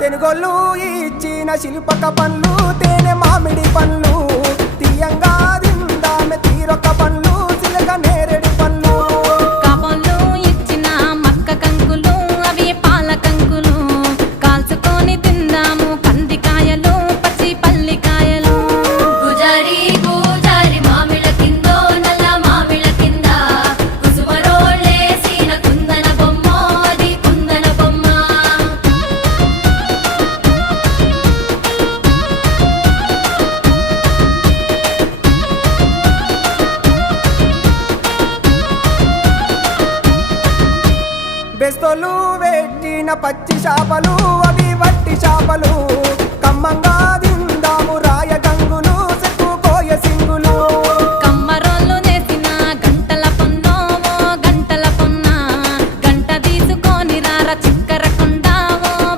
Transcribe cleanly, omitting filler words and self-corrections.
తెనుగోళ్ళు ఇచ్చిన శిల్పక పండ్లు తేనె మామిడి పండ్లు తీయంగా తిందామె తీరొక్క పండ్లు చిలక నేరేడు పండ్లు కాపోళ్ళు ఇచ్చిన మక్క కంకులు అవి పాల కంకులు కాల్చుకొని తిందాము కందికాయలు పచ్చి పల్లికాయలు గుజారి గుజారి మామిళ్ళ కిందో నల్ల మామిళ్ళ కింద కుసుమరోళ్ళేసిన కుందన బొమ్మ అది కుందన బొమ్మ బెస్తోలు పెట్టిన పచ్చి చేపలు అవి వట్టి చేపలు